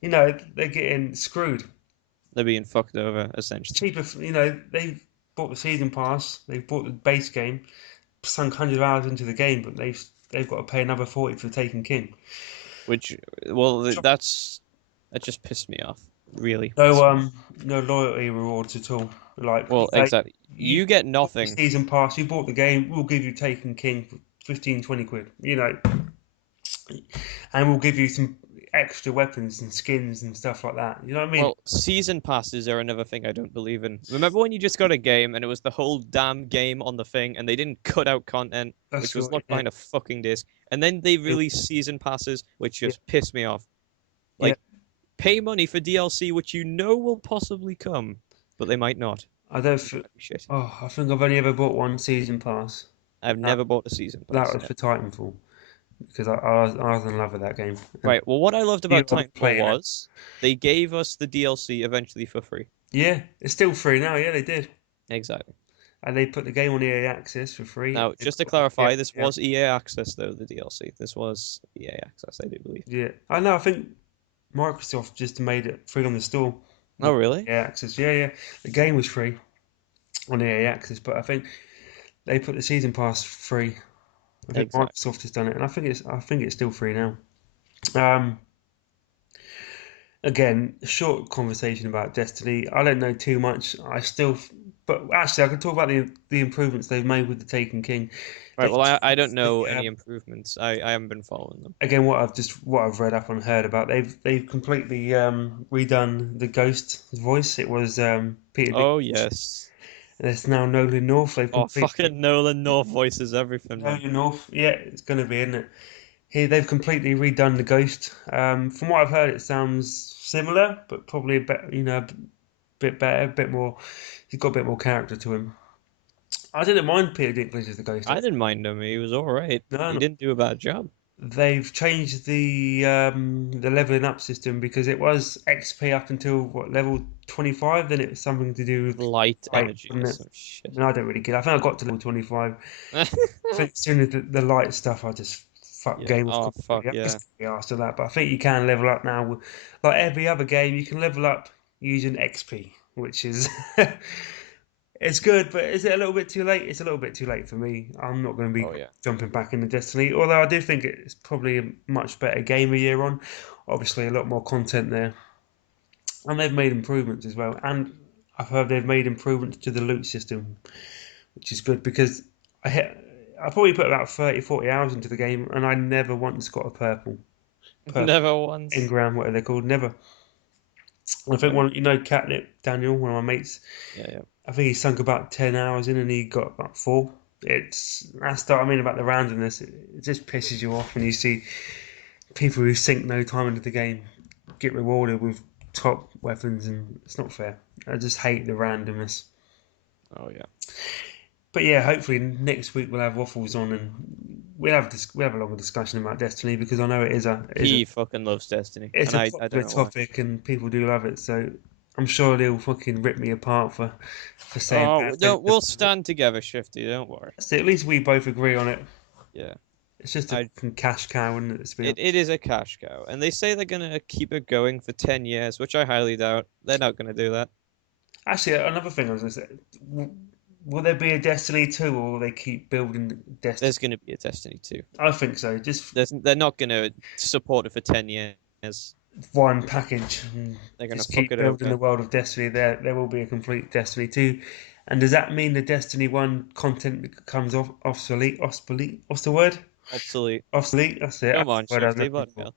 yeah, they're getting screwed. they're being fucked over essentially. Cheaper, they've bought the season pass, they've bought the base game, sunk 100 hours into the game, but they've got to pay another 40 for Taken King. Which, well, that just pissed me off. Really No, pissed me off. no loyalty rewards at all. Like, Well, exactly. you You get bought the nothing. season pass, you bought the game, we'll give you Taken King for 15, 20 quid, and we'll give you some extra weapons and skins and stuff like that. You know what I mean? Well, season passes are another thing I don't believe in. Remember when you just got a game and it was the whole damn game on the thing and they didn't cut out content, which That's was right. locked Yeah, behind a fucking disc, and then they yeah, released season passes, which yeah. just pissed me off. Yeah. Like, pay money for DLC, which you know will possibly come, but they might not. I don't. Which might be shit. Oh, I think I've only ever bought one season pass. I've That never bought a season that pass. was for Titanfall because I was in love with that game. And Right. Well, what I loved you about were Titanfall playing it. was they gave us the DLC eventually for free. Yeah, it's still free now. Yeah, they did, Exactly. and they put the game on EA Access for free. Now, They just to put it on clarify, this yeah, was EA Access, though, the DLC. This was EA Access, I do believe. yeah. I know. I think Microsoft just made it free on the store. Oh, Not really? EA Access. Yeah, yeah. The game was free on EA Access, but I think they put the season pass free. I think Exactly. Microsoft has done it, and I think it's still free now. Um, Again, short conversation about Destiny. I don't know too much. But actually, I could talk about the improvements they've made with the Taken King. Right, They well, I don't the, know any improvements. I haven't been following them. again what I've read up and heard about. They've completely redone the Ghost voice. It was Peter Oh, Dinklage. yes. It's now Nolan North. Oh, fucking Nolan North voices everything, man. Nolan North. Yeah, it's going to be, isn't it? Here they've completely redone the Ghost. From what I've heard, it sounds similar, but probably a bit, a bit better, a bit more. He's got a bit more character to him. I didn't mind Peter Dinklage as the Ghost. I didn't mind him. He was all right. No, He not, didn't do a bad job. they've changed the leveling up system because it was XP up until what level 25. Then it was something to do with Light light, energy or wasn't it? some shit. And I don't really get. I think I got to level 25. I think as soon as the light stuff, I just fuck Yeah. game off Oh fuck completely. I yeah. just after that, but I think you can level up now. Like every other game, you can level up using XP, which is it's good. But is it a little bit too late? It's a little bit too late for me. I'm not going to be Oh yeah. jumping back into Destiny, although I do think it's probably a much better game a year on. Obviously, a lot more content there, and they've made improvements as well. And I've heard they've made improvements to the loot system, which is good because I hit, I probably put about 30, 40 hours into the game and I never once got a purple Never once. engram, whatever they're called, never. I think Right. one, Catnip Daniel, one of my mates, Yeah, yeah. I think he sunk about 10 hours in and he got about four. That's what I mean about the randomness. It just pisses you off when you see people who sink no time into the game get rewarded with top weapons, and it's not fair. I just hate the randomness. Oh yeah. But yeah, hopefully next week we'll have waffles on and we'll have a longer discussion about Destiny because I know He fucking loves Destiny, it's and a I don't popular know why. topic and people do love it. So I'm sure they'll fucking rip me apart for saying Oh, bad things no, we'll about it. stand together, Shifty. Don't worry. So at least we both agree on it. Yeah. It's just a I fucking cash cow, isn't it? Let's be it honest. is a cash cow, and they say they're gonna keep it going for 10 years, which I highly doubt. They're not gonna do that. Actually, another thing I was going to say: will there be a Destiny 2, or will they keep building Destiny? There's gonna be a Destiny 2. I think so. Just They're not gonna support it for 10 years. one package and They're gonna just fuck keep it building the over. world of Destiny. There will be a complete Destiny 2. And does that mean the Destiny 1 content becomes obsolete? Obsolete? What's the word? Obsolete. Obsolete? That's it. Come That's on, the word I was Shifty, looking bloody for. hell.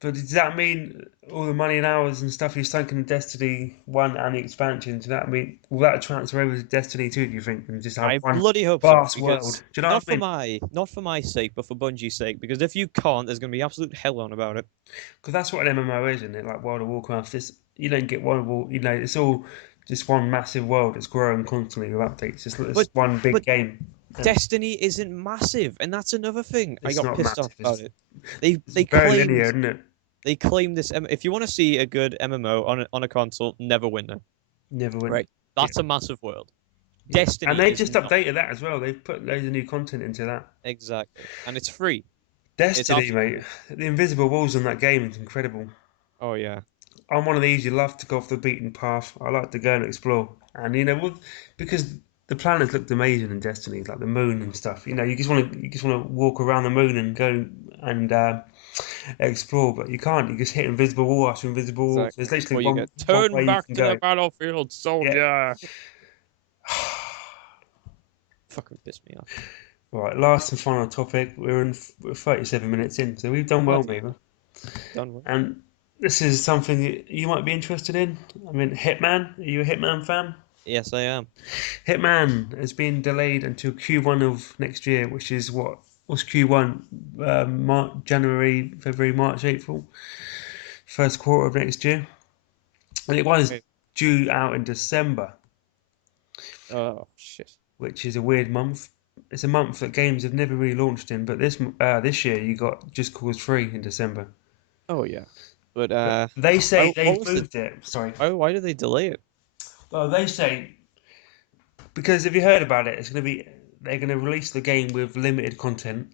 But does that mean all the money and hours and stuff you sunk in Destiny 1 and the expansion, does that mean, will that transfer over to Destiny 2, do you think? And just have I one bloody hope so, vast world? because Do you know what I mean? not for my sake, but for Bungie's sake. Because if you can't, there's gonna be absolute hell on about it. Because that's what an MMO is, isn't it? Like World of Warcraft. You don't get World of War, it's all just one massive world that's growing constantly with updates. It's But one big but game. And Destiny isn't massive, and that's another thing I it's got not pissed off massive. about it. It's They very linear, claimed isn't it? this. If you want to see a good MMO on a console, Neverwinter, Never win. right? Yeah, That's a massive world. yeah. And Destiny they've is just not updated that as well. They've put loads of new content into that. exactly, and it's free. It's Destiny, absolutely mate. The invisible walls on that game is incredible. oh yeah. I'm one of these who love to go off the beaten path. I like to go and explore. And because the planets looked amazing in Destiny, like the moon and stuff. You just want to walk around the moon and go and explore, but you can't. You just hit invisible wall after invisible wall. Exactly. There's literally Or you one get one turn way you back can to the go. battlefield, Yeah. soldier. Fucking piss me off. Right. Last and final topic. We're 37 minutes in, so we've Oh done well, bloody maybe. hell. Done well. And this is something that you might be interested in. I mean, Hitman. Are you a Hitman fan? Yes, I am. Hitman has been delayed until Q1 of next year, which is what's Q1? January, February, March, April, first quarter of next year, and it was Wait. due out in December, Oh shit. which is a weird month. It's a month that games have never really launched in, but this year you got Just Cause 3 in December. Oh yeah. But But they why, say what they've was the moved it. Sorry. why did they delay it? Well, they say because if you heard about it, they're going to release the game with limited content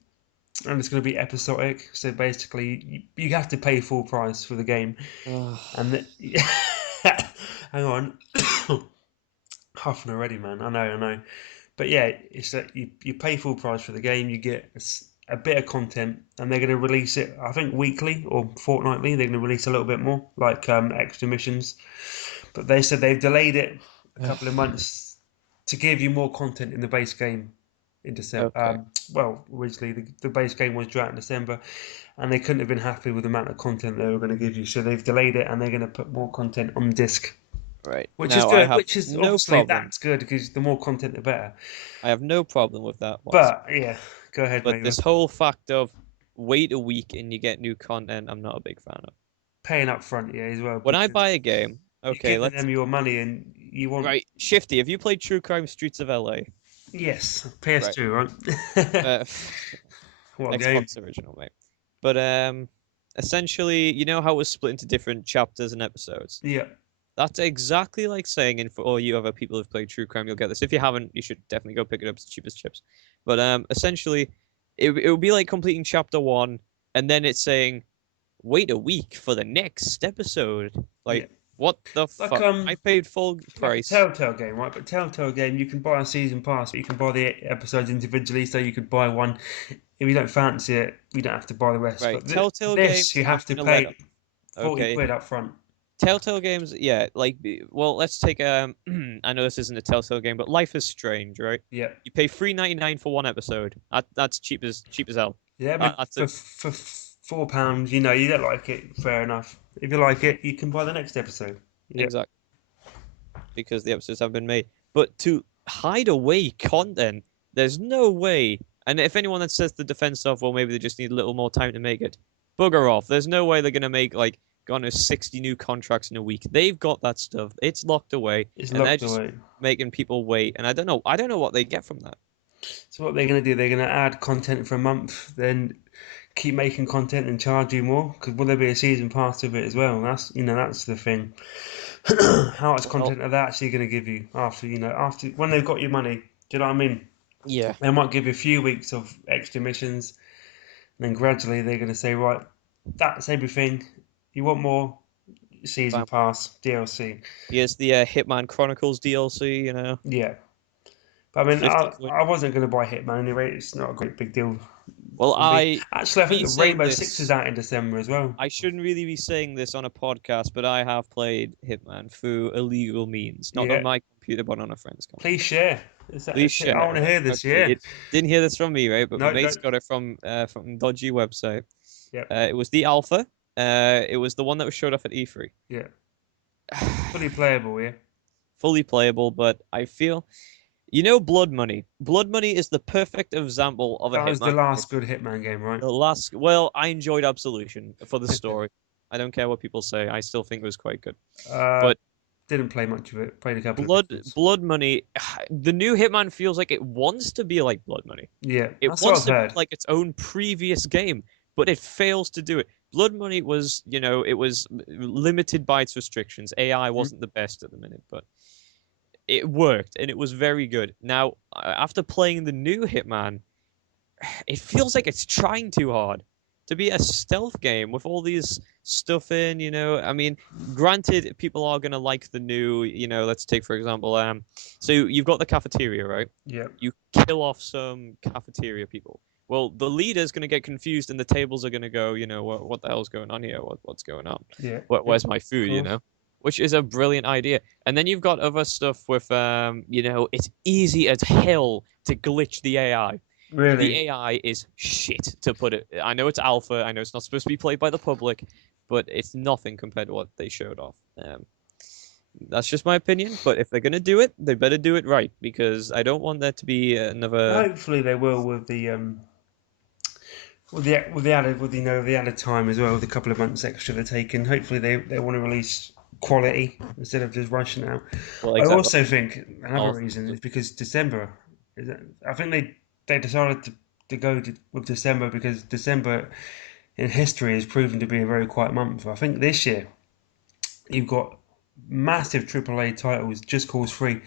and it's going to be episodic. So basically, you have to pay full price for the game. Ugh. And hang on, huffing already, man. I know. But yeah, it's that you pay full price for the game. You get a bit of content, and they're going to release it. I think weekly or fortnightly. They're going to release a little bit more, like extra missions. But they said they've delayed it a couple of months to give you more content in the base game in December. Okay. Well, originally the base game was due out in December, and they couldn't have been happy with the amount of content they were going to give you, so they've delayed it, and they're going to put more content on disc, Right. which is Now I good. have Which is no obviously problem. that's good because the more content, the better. I have no problem with that But whatsoever. yeah, go ahead, But mate. this whole fact of wait a week and you get new content, I'm not a big fan of. Paying up front, yeah, as well, When I because buy a game, you're okay, giving let's them your money, and you want right, Shifty, have you played True Crime Streets of LA? yes, Right. PS2, right? Uh, What a game. Xbox original, mate. But essentially, you know how it was split into different chapters and episodes. Yeah. That's exactly like saying, and for all you other people who've played True Crime, you'll get this. If you haven't, you should definitely go pick it up. It's cheap as chips. But essentially, it would be like completing chapter one, and then it's saying, wait a week for the next episode. Yeah. Like, what the Like fuck? I paid full like a price. Telltale game, right? But Telltale game, you can buy a season pass, but you can buy the episodes individually. So you could buy one. If you don't fancy it, you don't have to buy the rest. Right, But Telltale this, games you have have to been a let pay up. 40 Okay, quid up front. Telltale games, yeah, like, well, let's take I know this isn't a Telltale game, but Life is Strange, right? Yeah. You pay $3.99 for one episode. That's cheap as hell. Yeah, but That's a for £4, you don't like it, fair enough. If you like it, you can buy the next episode. Yeah. exact because the episodes have been made. But to hide away content, there's no way. And if anyone that says the defense of, well, maybe they just need a little more time to make it, bugger off. There's no way they're gonna make like gone 60 new contracts in a week. They've got that stuff. It's locked away, It's and they're locked just away. making people wait. And I don't know. I don't know what they get from that. So what they're going to do, they're going to add content for a month, then keep making content and charge you more. Because will there be a season pass of it as well? That's the thing. How much Well, content are they actually going to give you after when they've got your money? Do you know what I mean? yeah. They might give you a few weeks of extra missions, and then gradually they're going to say, right, that's everything. You want more? Season Bam. pass, DLC. Here's the Hitman Chronicles DLC. Yeah. But I mean, 50 I, quid. I wasn't going to buy Hitman anyway. It's not a great big deal Well, for me. Actually, I think me the saying Rainbow Six is this, out in December as well. I shouldn't really be saying this on a podcast, but I have played Hitman through illegal means, not on Yeah. my computer, but on a friend's computer. Please share. Please I share. want to hear this. Okay, Yeah. it didn't hear this from me, right? But my No, no. mates got it from dodgy website. Yep. It was the alpha. It was the one that was showed off at E3. Yeah. Fully playable. Yeah. Fully playable, but I feel, Blood Money. Blood Money is the perfect example of a That was the Hitman. last good Hitman game, right? Well, I enjoyed Absolution for the story. I don't care what people say. I still think it was quite good. Uh, But didn't play much of it. Played a couple of Blood missions. Blood Money, the new Hitman feels like it wants to be like Blood Money. Yeah, It that's what wants I've to heard. be like its own previous game, but it fails to do it. Blood Money was, it was limited by its restrictions. AI wasn't the best at the minute, but it worked and it was very good. Now, after playing the new Hitman, it feels like it's trying too hard to be a stealth game with all these stuff in. I mean, granted, people are gonna like the new. Let's take for example, so you've got the cafeteria, right? Yeah, You kill off some cafeteria people. Well, the leader's gonna get confused, and the tables are gonna go, what the hell's going on here? What's going on? yeah. Where's my food? Cool. Which is a brilliant idea. And then you've got other stuff with, it's easy as hell to glitch the AI. The Really? AI is shit, to put it. I know it's alpha. I know it's not supposed to be played by the public, but it's nothing compared to what they showed off. That's just my opinion. But if they're gonna do it, they better do it right, because I don't want there to be another. Hopefully they will with the added time as well, with a couple of months extra they're taking. Hopefully they want to release quality instead of just rushing out. Well, I exactly. also think another Oh, reason is because December. I think they decided to go with December because December in history has proven to be a very quiet month. I think this year you've got massive AAA titles, Just Cause 3.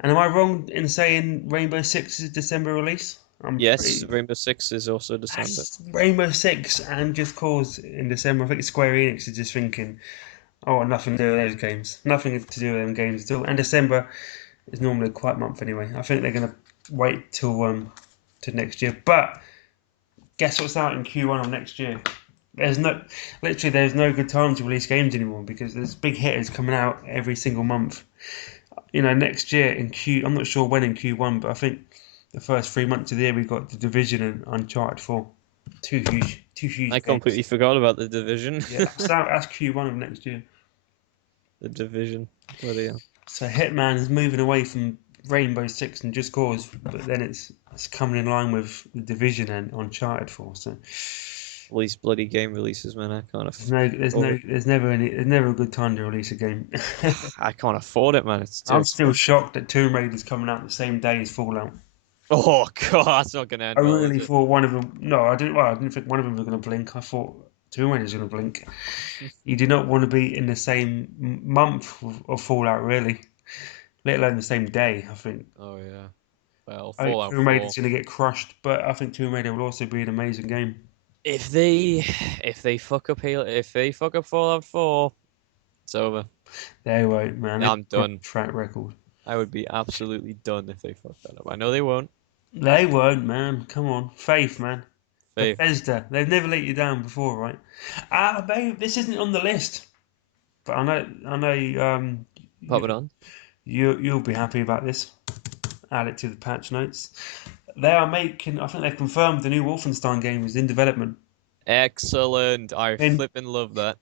And am I wrong in saying Rainbow Six is December release? Yes, Rainbow Six is also December. Rainbow Six and Just Cause in December. I think Square Enix is just thinking, oh, nothing to do with those games. Nothing to do with them games at all. And December is normally a quiet month anyway. I think they're going to wait till next year. But guess what's out in Q1 of next year? There's no good time to release games anymore because there's big hitters coming out every single month. Next year I'm not sure when in Q1, but I think the first 3 months of the year we've got The Division and Uncharted 4. Two huge I games. completely forgot about the Division. Yeah, that's Q1 of next year. The Division. Bloody hell. So Hitman is moving away from Rainbow Six and Just Cause, but then it's coming in line with The Division and Uncharted 4. So All these bloody game releases, man. I can't there's never a good time to release a game. I can't afford it, man. It's too I'm still expensive. shocked that Tomb Raider's coming out the same day as Fallout. Oh God, that's not gonna I end well, is really it? thought one of them. No, I didn't. Well, I didn't think one of them was going to blink. I thought Tomb Raider was going to blink. You do not want to be in the same month of Fallout, really, let alone the same day. I think. Oh yeah. Well, I think Fallout Tomb Raider's 4. going to get crushed, but I think Tomb Raider will also be an amazing game. If they if they fuck up if they fuck up Fallout 4, it's over. They won't, man. Yeah, They've I'm got done. a track record. I would be absolutely done if they fuck that up. I know they won't. They won't, man. Come on, faith, man. Faith, Bethesda, they've never let you down before, right? Ah, babe, this isn't on the list, but I know, pop you, it on. you'll be happy about this. Add it to the patch notes. They are making. I think they've confirmed the new Wolfenstein game is in development. Excellent. I And flippin' love that.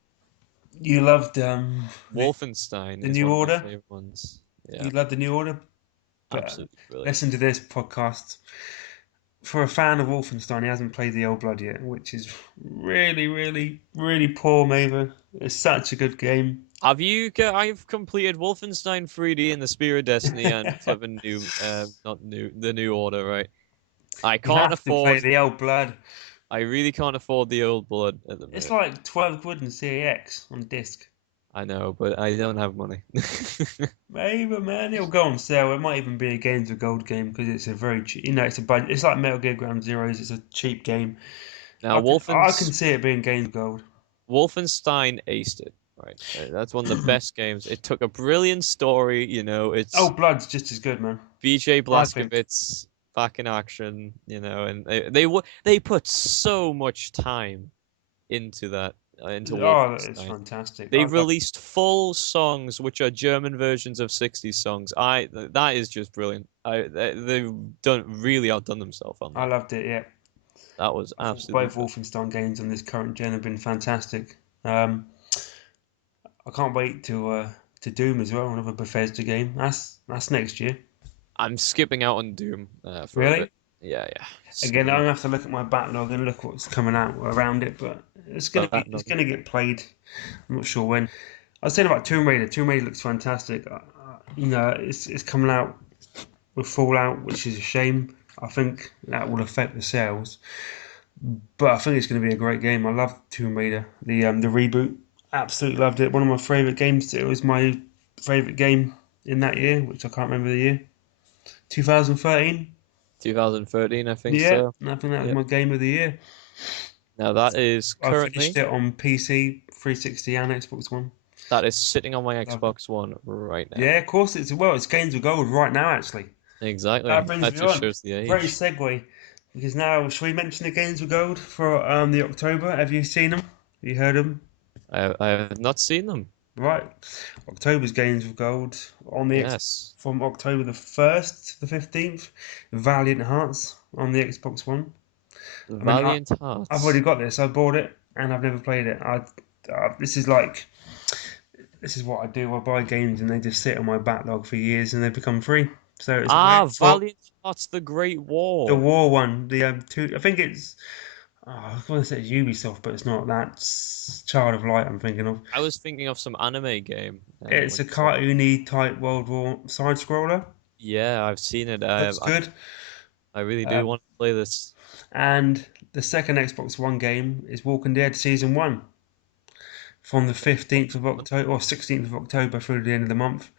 you loved Wolfenstein the is New one of my Order. favorite ones. Yeah, You loved the New Order, but absolutely brilliant. listen to this podcast. For a fan of Wolfenstein, he hasn't played the Old Blood yet, which is really, really, really poor, Maver. It's such a good game. I've completed Wolfenstein 3D in the Spear of Destiny and flipping not new, the New Order, right? I You can't have to play afford, the Old Blood. I really can't afford the old blood at the It's minute. like 12 quid in CEX on disc. I know, but I don't have money. Maybe, man, it'll go on sale. It might even be a Games of Gold game because it's a very cheap. It's a budget. It's like Metal Gear Ground Zeroes. It's a cheap game. Now, I can see it being Games of Gold. Wolfenstein aced it, right? That's one of the best games. It took a brilliant story, it's Old Blood's just as good, man. BJ I think. Blazkowicz back in action, and they put so much time into that into Oh, it's Wolfenstein. fantastic. I They've love. released full songs which are German versions of 60s songs. That is just brilliant. They've done really outdone themselves on I that. loved it. Yeah, That was I thought absolutely both brilliant. Wolfenstein games on this current gen have been fantastic. Um, I can't wait to Doom as well. Another Bethesda game. That's next year. I'm skipping out on Doom for a bit. Really? Yeah, yeah. Again, Skipping I'm out gonna have to look at my backlog and look what's coming out around it, but that it's number. gonna get played. I'm not sure when. I was saying about Tomb Raider. Tomb Raider looks fantastic. It's coming out with Fallout, which is a shame. I think that will affect the sales, but I think it's going to be a great game. I love Tomb Raider, the reboot. Absolutely loved it. One of my favorite games. It was my favorite game in that year, which I can't remember the year. 2013. 2013, I think Yeah, so. I think that was Yep. my game of the year. Now I finished currently it on PC, 360, and Xbox One. that is sitting on my Loved it. Xbox One right now. Yeah, of course it's Games of Gold right now. Actually, that Exactly. brings That me just on. shows the Very age. segue because now should we mention the Games of Gold for the October? Have you seen them? Have you heard them? I have not seen them. Right, October's Games of Gold on the X Yes. from October the 1st to the 15th. Valiant Hearts on the Xbox One. I mean, Valiant I've already Hearts. got this. I bought it and I've never played it. This is like this is what I do. I buy games and they just sit on my backlog for years and they become free. So it's Ah, Valiant Hearts, Valiant Hearts: The Great the War. War one, the two. I think it's. Oh, I was going to say it's Ubisoft, but it's not. That's Child of Light. I'm thinking of. I was thinking of some anime game It's when a you said that. cartoony type World War side scroller. Yeah, I've seen it. Looks good. I really do Um, want to play this. and the second Xbox One game is Walking Dead Season One from the 15th of October or 16th of October through the end of the month.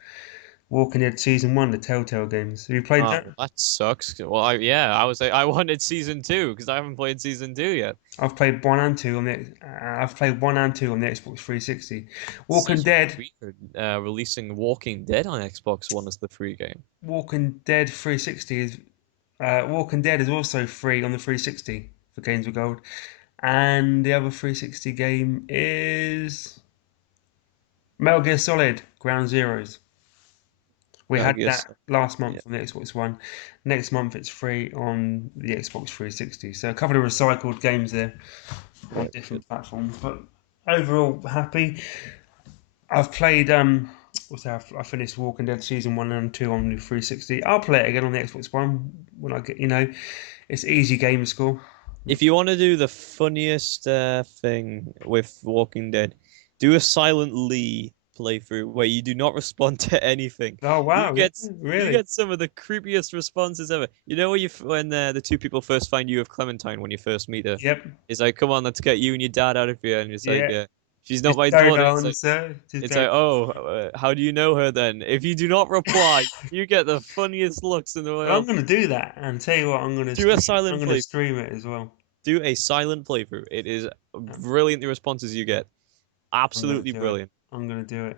Walking Dead Season 1, the Telltale games. Have you played that? Well, that sucks. Well, yeah, I was like, I wanted season two because I haven't played season two yet. I've played 1 and 2 on the I've played 1 and 2 on the Xbox 360. Walking Seems Dead weird releasing Walking Dead on Xbox One as the free game. Walking Dead 360 is Walking Dead is also free on the 360 for Games with Gold. And the other 360 game is Metal Gear Solid Ground Zeroes. We Metal had Gear that Solid. last Yeah, month on the Xbox One. Next month it's free on the Xbox 360. So a couple of recycled games there on very good. different platforms. But overall happy. I've played I finished Walking Dead season 1 and 2 on the 360. I'll play it again on the Xbox One when I get it's easy game score. If you want to do the funniest thing with Walking Dead, do a Silent Lee playthrough where you do not respond to anything. Oh You wow, yeah, get you really? get some of the creepiest responses ever. You know when the two people first find you with Clementine when you first meet her, Yep, it's like, come on, let's get you and your dad out of here, and it's like, yeah. she's not Just my don't daughter. answer. Just It's don't. like, oh, how do you know her then? If you do not reply, you get the funniest looks in the Well, I'm world. gonna do that, and tell you what, Do a I'm silent gonna playthrough. stream it as well. Do a silent playthrough. It is Um, brilliant. The responses you get, I'm gonna absolutely do it. brilliant. I'm gonna do it.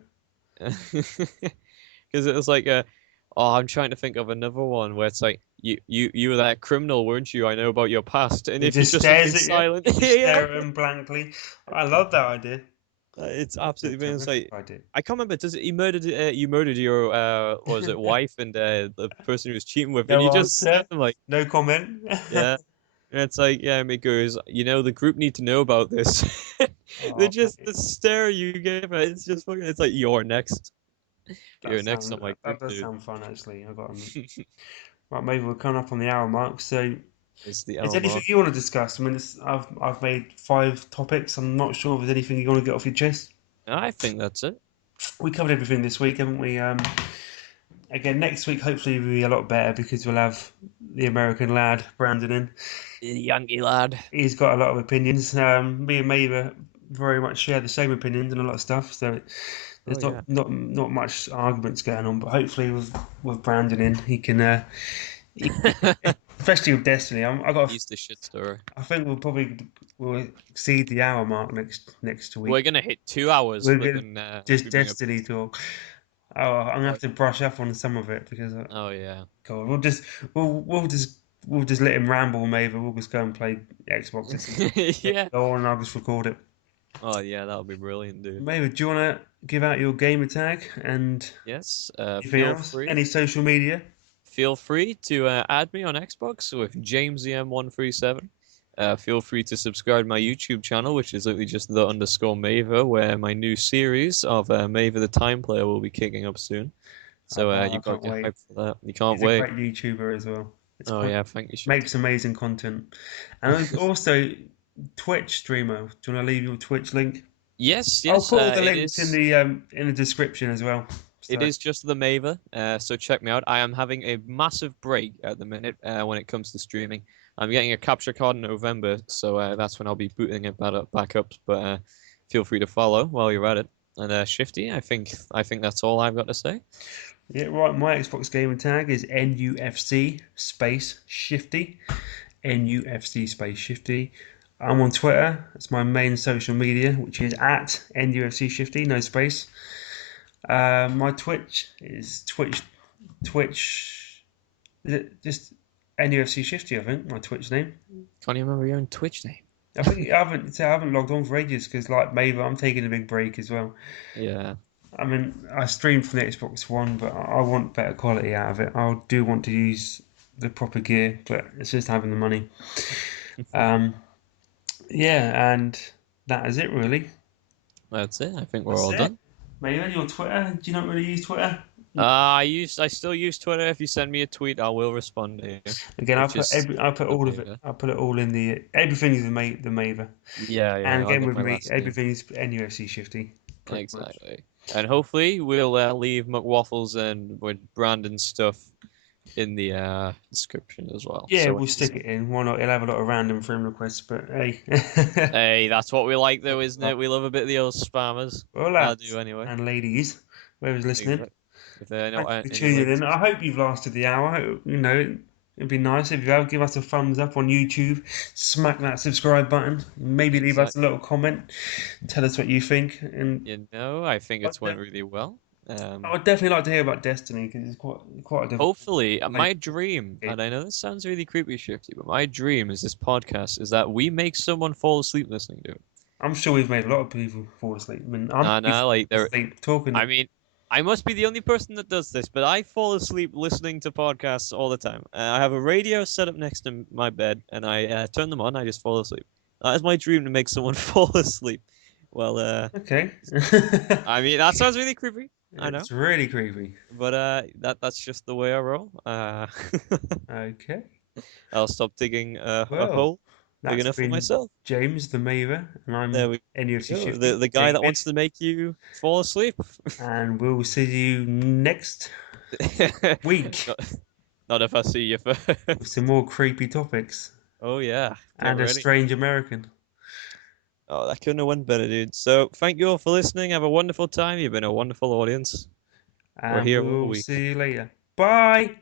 Because it was like oh, I'm trying to think of another one where it's like you were that criminal, weren't you? I know about your past, and It if you just just stares remain at you. silent, You just yeah, stare at him blankly. I love that idea. it's That's a absolutely brilliant. It's terrific like idea. I can't remember. Does it you murdered your what was it wife and the person who was cheating with, and you No just stare answer. at them like No comment. yeah. And it's like, yeah, and it goes, the group need to know about this. They're Oh, just mate, the stare you give it. It's just fucking. It's like you're next. You're next on my that group, does dude. sound fun actually. I got to. Right, maybe we're coming up on the hour mark. So, It's the is hour there anything mark. you want to discuss? I mean, I've made 5 topics. I'm not sure if there's anything you want to get off your chest. I think that's it. We covered everything this week, haven't we? Again, next week hopefully will be a lot better because we'll have the American lad Brandon in. Yankee lad. He's got a lot of opinions. Me and Maeve very much share the same opinions on a lot of stuff. So Oh there's yeah. not much arguments going on. But hopefully with Brandon in, he especially with Destiny. I got. He's the shit stirrer. I think will exceed the hour mark next We're week. gonna hit 2 hours We're gonna flipping if just we bring up. Destiny talk. Oh, I'm gonna Oh, have to brush up on some of it because oh yeah. God, we'll just let him ramble. Maybe we'll just go and play Xbox at some Yeah. next door, and I'll just record it. Oh yeah, that would be brilliant, dude. Maybe do you wanna give out your gamer tag and Yes. anything else? Any social media? Feel free to add me on Xbox with JamesEM137. Feel free to subscribe to my YouTube channel, which is literally just the underscore Maver, where my new series of Maver the Time Player will be kicking up soon. So I you've got can't to get wait. hyped for that. You can't He's a wait. great YouTuber as well. Oh yeah, thank you, Shifty. Makes amazing content, and he's also Twitch streamer. Do you want to leave your Twitch link? Yes, I'll yes. put all the links in the description as well. It So is just the Maver, so check me out. I am having a massive break at the minute when it comes to streaming. I'm getting a capture card in November, so that's when I'll be booting it back up. But feel free to follow while you're at it. And Shifty, I think that's all I've got to say. yeah, right. My Xbox gamer tag is NUFC space Shifty. NUFC space Shifty. I'm on Twitter. It's my main social media, which is at NUFC Shifty, no space. My Twitch is Twitch. Is it just NUFC Shifty? I think my Twitch name. Can't you remember your own Twitch name? I haven't logged on for ages because like maybe I'm taking a big break as well. Yeah. I mean, I stream from the Xbox One, but I want better quality out of it. I do want to use the proper gear, but it's just having the money. Um, yeah, and that is it really. That's it. I think we're That's all it. done. Maybe your Twitter. Do you not really use Twitter? I still use Twitter. If you send me a tweet, I will respond to you. Again, Which is I put the all of it. Maver. I put it all in the everything is the Maver, Yeah, and yeah. I again got with my me, last name. everything is NUFC Shifty, pretty much. Exactly. And hopefully we'll leave McWaffles and with Brandon's stuff in the description as well. Yeah, So we'll stick it in. Why not? He'll have a lot of random friend requests, but hey. hey, that's what we like though, isn't it? We love a bit of the old spammers. Well, I do lads anyway. and ladies, whoever's listening, Exactly. If there are thank you for any tuning ladies in. I listening. hope you've lasted the hour. You know, it'd be nice if you have give us a thumbs up on YouTube, smack that subscribe button, maybe leave us a Exactly. little comment, tell us what you think, and I think I'd, it's went de- really well. I would definitely like to hear about Destiny because it's quite a Hopefully, like my dream, game. and I know this sounds really creepy, Shifty, but my dream is this podcast is that we make someone fall asleep listening to it. I'm sure we've made a lot of people fall asleep. I mean, I'm No, no, like there. asleep talking. I mean, I must be the only person that does this, but I fall asleep listening to podcasts all the time. I have a radio set up next to my bed, and I turn them on. I just fall asleep. That is my dream to make someone fall asleep. Well, Okay. I mean that sounds really creepy. I know, It's really creepy. but that's just the way I roll. Okay. I'll stop digging a Well, hole. big That's enough for been myself. James the Maver, and There I'm we NUFC go. Shifty, The guy that David, wants to make you fall asleep. and we'll see you next week not, not if I see you with some first. more creepy topics Oh yeah, get and a ready. strange American. Oh, that couldn't have went better, dude. So thank you all for listening. Have a wonderful time. You've been a wonderful audience. We're And here all we'll week. see you later. Bye.